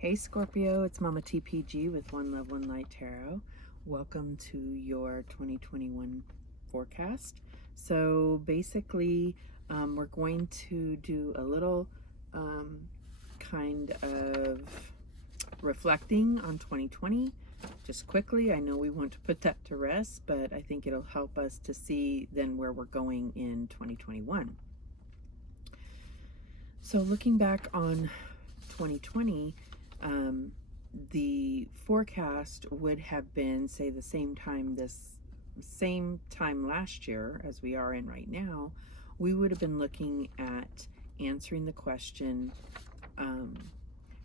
Hey Scorpio, it's Mama TPG with One Love, One Light Tarot. Welcome to your 2021 forecast. So basically, we're going to do a little kind of reflecting on 2020. Just quickly, I know we want to put that to rest, but I think it'll help us to see then where we're going in 2021. So looking back on 2020, the forecast would have been, say, the same time last year as we are in right now. We would have been looking at answering the question,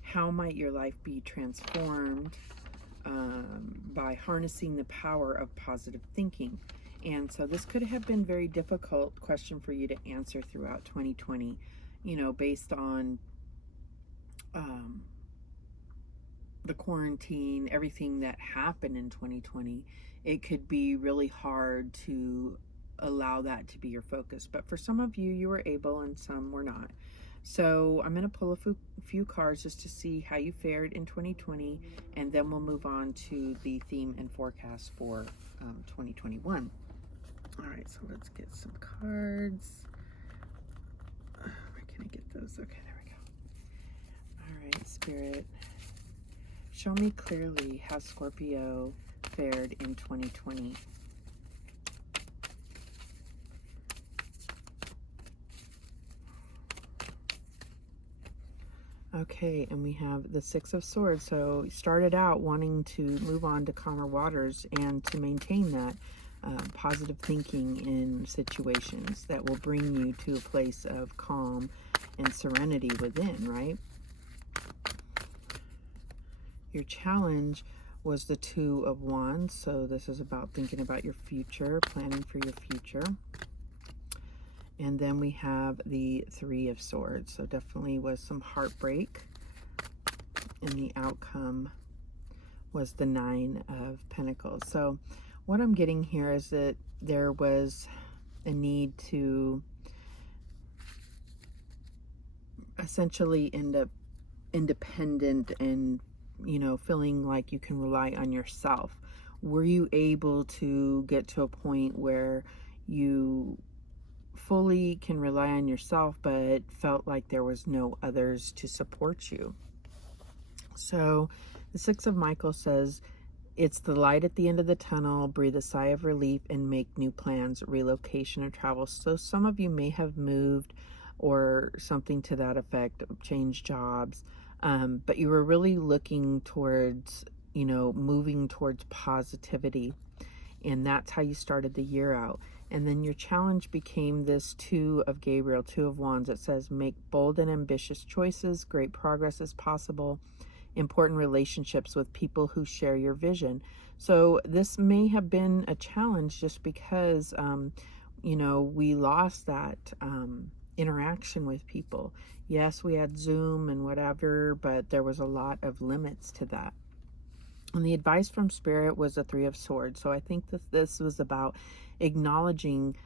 how might your life be transformed by harnessing the power of positive thinking? And so this could have been a very difficult question for you to answer throughout 2020, you know, based on the quarantine, everything that happened in 2020. It could be really hard to allow that to be your focus. But for some of you, you were able and some were not. So I'm going to pull a few cards just to see how you fared in 2020, and then we'll move on to the theme and forecast for 2021. All right, so let's get some cards. Where can I get those? Okay, there we go. All right, Spirit, show me clearly how Scorpio fared in 2020. Okay, and we have the Six of Swords. So you started out wanting to move on to calmer waters and to maintain that positive thinking in situations that will bring you to a place of calm and serenity within, right? Your challenge was the Two of Wands. So this is about thinking about your future, planning for your future. And then we have the Three of Swords. So definitely was some heartbreak. And the outcome was the Nine of Pentacles. So what I'm getting here is that there was a need to essentially end up independent and, you know, feeling like you can rely on yourself. Were you able to get to a point where you fully can rely on yourself, but felt like there was no others to support you? So the Six of Michael says, it's the light at the end of the tunnel. Breathe a sigh of relief and make new plans, relocation or travel. So some of you may have moved or something to that effect, changed jobs, but you were really looking towards, you know, moving towards positivity. And that's how you started the year out. And then your challenge became this Two of Gabriel, Two of Wands. It says, make bold and ambitious choices. Great progress is possible. Important relationships with people who share your vision. So this may have been a challenge just because, you know, we lost that interaction with people. Yes, we had Zoom and whatever, but there was a lot of limits to that. And the advice from Spirit was the Three of Swords. So I think that this was about acknowledging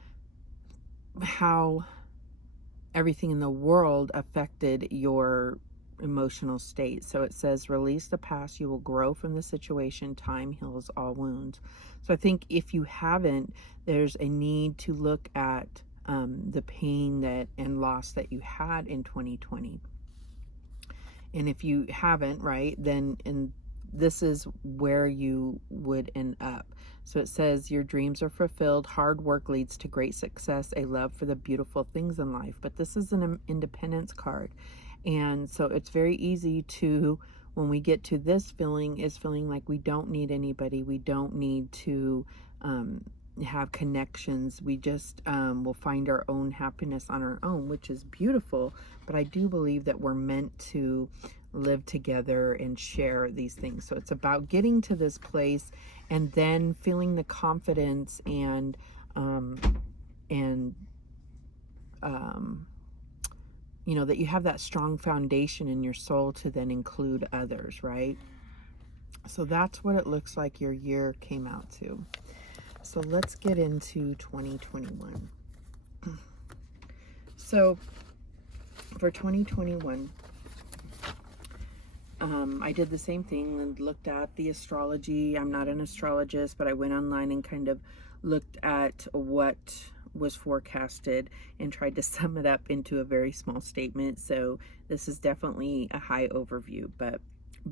how everything in the world affected your emotional state. So it says, release the past, you will grow from the situation, time heals all wounds. So I think if you haven't, there's a need to look at the pain that and loss that you had in 2020. And if you haven't, right, then this is where you would end up. So it says, your dreams are fulfilled, hard work leads to great success, a love for the beautiful things in life. But this is an independence card. And so it's very easy to, when we get to this feeling, is feeling like we don't need anybody. We don't need to have connections. We just will find our own happiness on our own, which is beautiful. But I do believe that we're meant to live together and share these things. So it's about getting to this place and then feeling the confidence and you know, that you have that strong foundation in your soul to then include others, right? So that's what it looks like your year came out to. So let's get into 2021. So for 2021, I did the same thing and looked at the astrology. I'm not an astrologist, but I went online and kind of looked at what was forecasted and tried to sum it up into a very small statement. So this is definitely a high overview, but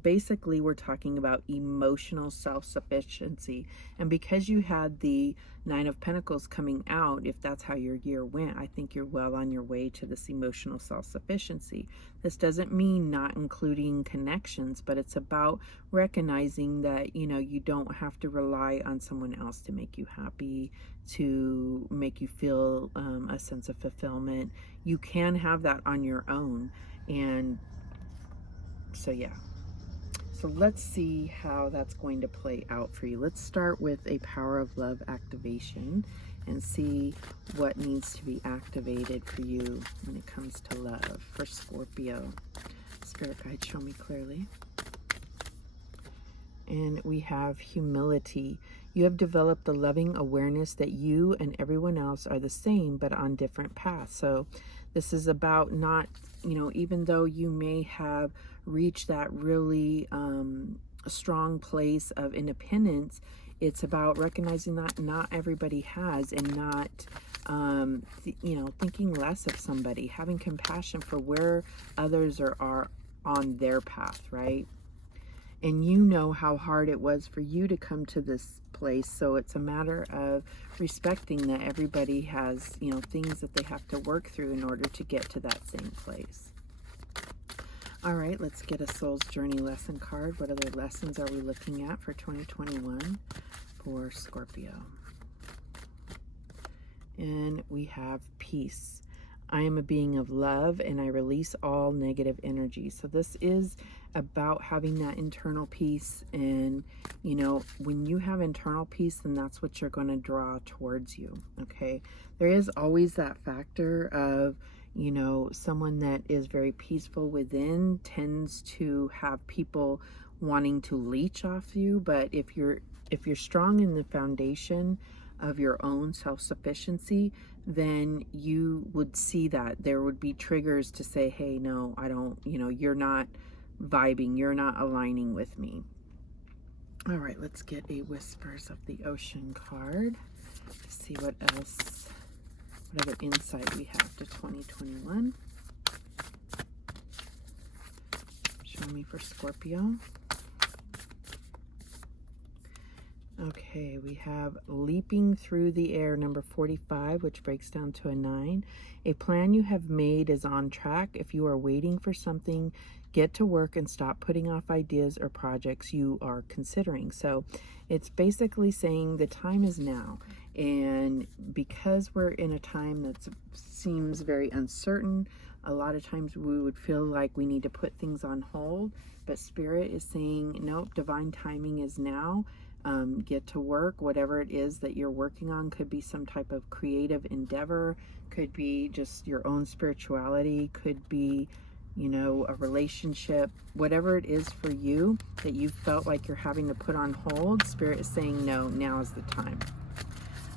basically we're talking about emotional self-sufficiency. And because you had the Nine of Pentacles coming out, if that's how your year went, I think you're well on your way to this emotional self-sufficiency. This doesn't mean not including connections, but it's about recognizing that, you know, you don't have to rely on someone else to make you happy, to make you feel a sense of fulfillment. You can have that on your own. And so yeah. So let's see how that's going to play out for you. Let's start with a power of love activation and see what needs to be activated for you when it comes to love for Scorpio. Spirit guide, show me clearly. And we have humility. You have developed the loving awareness that you and everyone else are the same, but on different paths. So this is about not, you know, even though you may have reached that really strong place of independence, it's about recognizing that not everybody has, and not, you know, thinking less of somebody, having compassion for where others are on their path, right? And you know how hard it was for you to come to this place. So it's a matter of respecting that everybody has, you know, things that they have to work through in order to get to that same place. All right, let's get a Soul's Journey lesson card. What other lessons are we looking at for 2021 for Scorpio? And we have peace. I am a being of love and I release all negative energy. So this is about having that internal peace. And, you know, when you have internal peace, then that's what you're going to draw towards you. Okay. There is always that factor of, you know, someone that is very peaceful within tends to have people wanting to leech off you. But if you're strong in the foundation of your own self-sufficiency, then you would see that there would be triggers to say, hey, no, I don't, you know, you're not vibing, you're not aligning with me. All right, let's get a Whispers of the Ocean card to see what else, what other insight we have to 2021. Show me for Scorpio. Okay, we have Leaping Through the Air, number 45, which breaks down to a 9. A plan you have made is on track. If you are waiting for something, get to work and stop putting off ideas or projects you are considering. So it's basically saying the time is now. And because we're in a time that seems very uncertain, a lot of times we would feel like we need to put things on hold. But Spirit is saying, nope, divine timing is now. Get to work. Whatever it is that you're working on, could be some type of creative endeavor, could be just your own spirituality, could be, you know, a relationship, whatever it is for you that you felt like you're having to put on hold. Spirit is saying, no, now is the time.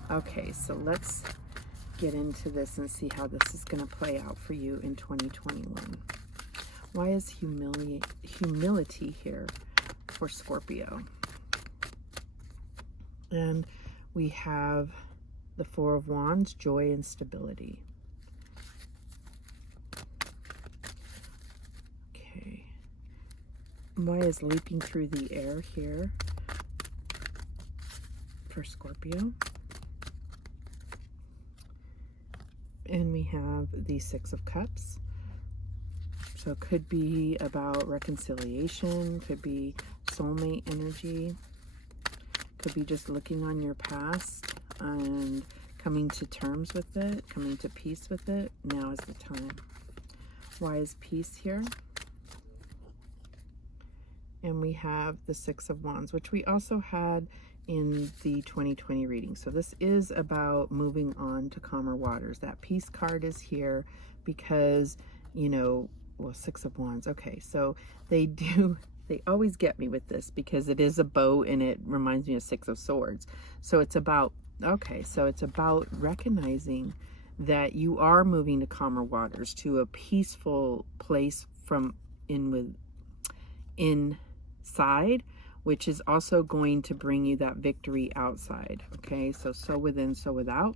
Okay, so let's get into this and see how this is going to play out for you in 2021. Why is humility here for Scorpio? And we have the Four of Wands, joy and stability. Okay. Why is leaping through the air here for Scorpio? And we have the Six of Cups. So it could be about reconciliation, could be soulmate energy. Could be just looking on your past and coming to terms with it, coming to peace with it. Now is the time. Why is peace here? And we have the Six of Wands, which we also had in the 2020 reading. So this is about moving on to calmer waters. That peace card is here because, you know, well, Six of Wands. Okay, so they always get me with this because it is a bow and it reminds me of Six of Swords. So it's about, okay, so it's about recognizing that you are moving to calmer waters, to a peaceful place from inside, which is also going to bring you that victory outside. Okay, so within, so without,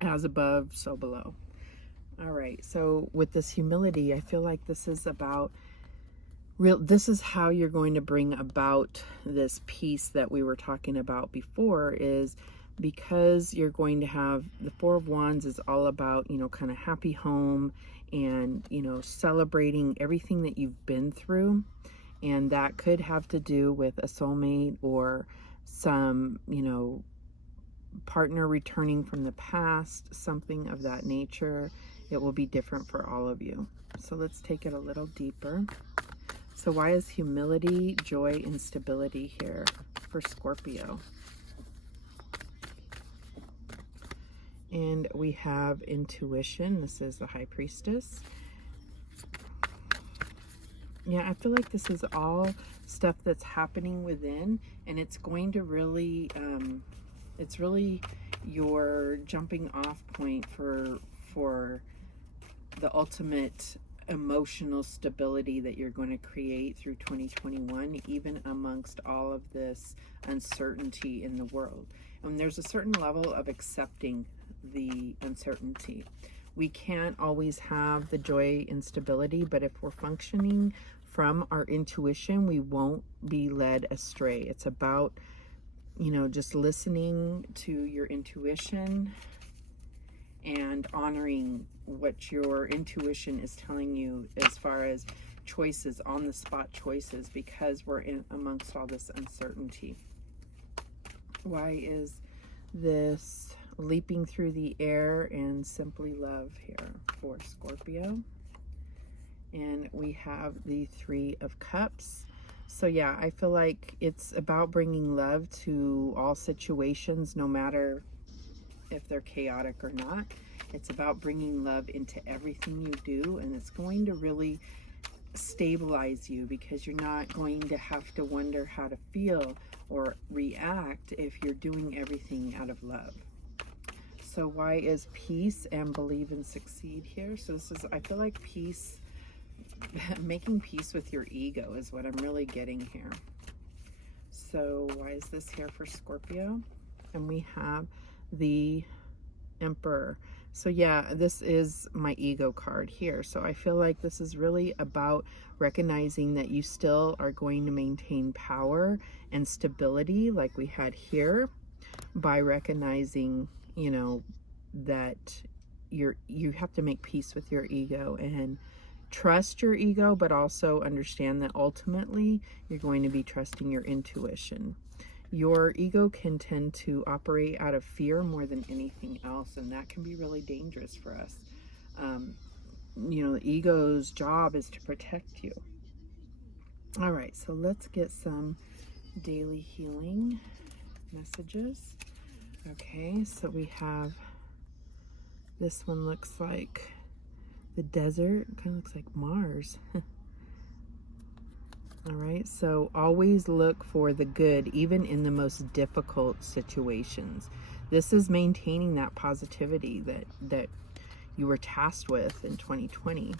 as above, so below. All right, so with this humility, I feel like this is about this is how you're going to bring about this peace that we were talking about before, is because you're going to have the Four of Wands is all about, you know, kind of happy home and, you know, celebrating everything that you've been through. And that could have to do with a soulmate or some, you know, partner returning from the past, something of that nature. It will be different for all of you. So let's take it a little deeper. So why is humility, joy, and stability here for Scorpio? And we have intuition. This is the High Priestess. Yeah, I feel like this is all stuff that's happening within, and it's going to really, it's really your jumping off point for the ultimate emotional stability that you're going to create through 2021, even amongst all of this uncertainty in the world. And there's a certain level of accepting the uncertainty. We can't always have the joy and stability, but if we're functioning from our intuition, we won't be led astray. It's about, you know, just listening to your intuition and honoring what your intuition is telling you as far as choices, on the spot choices, because we're in amongst all this uncertainty. Why is this leaping through the air and simply love here for Scorpio? And we have the Three of Cups. So yeah, I feel like it's about bringing love to all situations, no matter if they're chaotic or not. It's about bringing love into everything you do, and it's going to really stabilize you, because you're not going to have to wonder how to feel or react if you're doing everything out of love. So why is peace and believe and succeed here? So this is, I feel like peace, making peace with your ego is what I'm really getting here. So why is this here for Scorpio? And we have the Emperor. So yeah, this is my ego card here. So I feel like this is really about recognizing that you still are going to maintain power and stability like we had here, by recognizing, you know, that you have to make peace with your ego and trust your ego, but also understand that ultimately you're going to be trusting your intuition. Your ego can tend to operate out of fear more than anything else, and that can be really dangerous for us. You know, the ego's job is to protect you. All right, so let's get some daily healing messages. Okay, so we have, this one looks like the desert, kind of looks like Mars. All right, so always look for the good, even in the most difficult situations. This is maintaining that positivity that you were tasked with in 2020.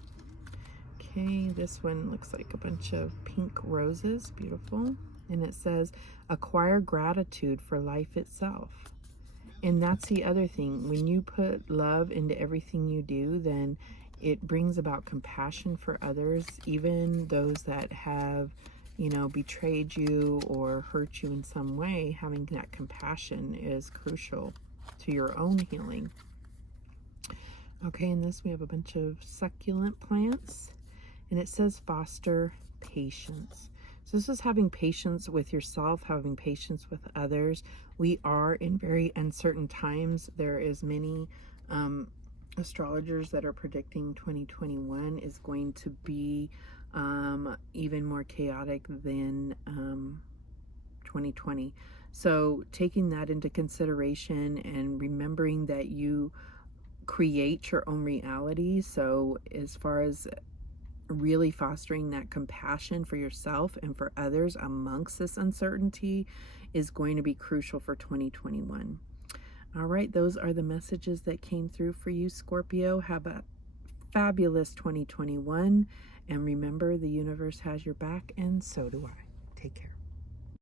Okay, this one looks like a bunch of pink roses, beautiful. And it says, acquire gratitude for life itself. And that's the other thing. When you put love into everything you do, then it brings about compassion for others, even those that have, you know, betrayed you or hurt you in some way. Having that compassion is crucial to your own healing. Okay, in this we have a bunch of succulent plants, and it says foster patience. So this is having patience with yourself, having patience with others. We are in very uncertain times. There is many astrologers that are predicting 2021 is going to be even more chaotic than 2020. So taking that into consideration and remembering that you create your own reality. So as far as really fostering that compassion for yourself and for others amongst this uncertainty is going to be crucial for 2021. All right, those are the messages that came through for you, Scorpio. Have a fabulous 2021. And remember, the universe has your back, and so do I. Take care.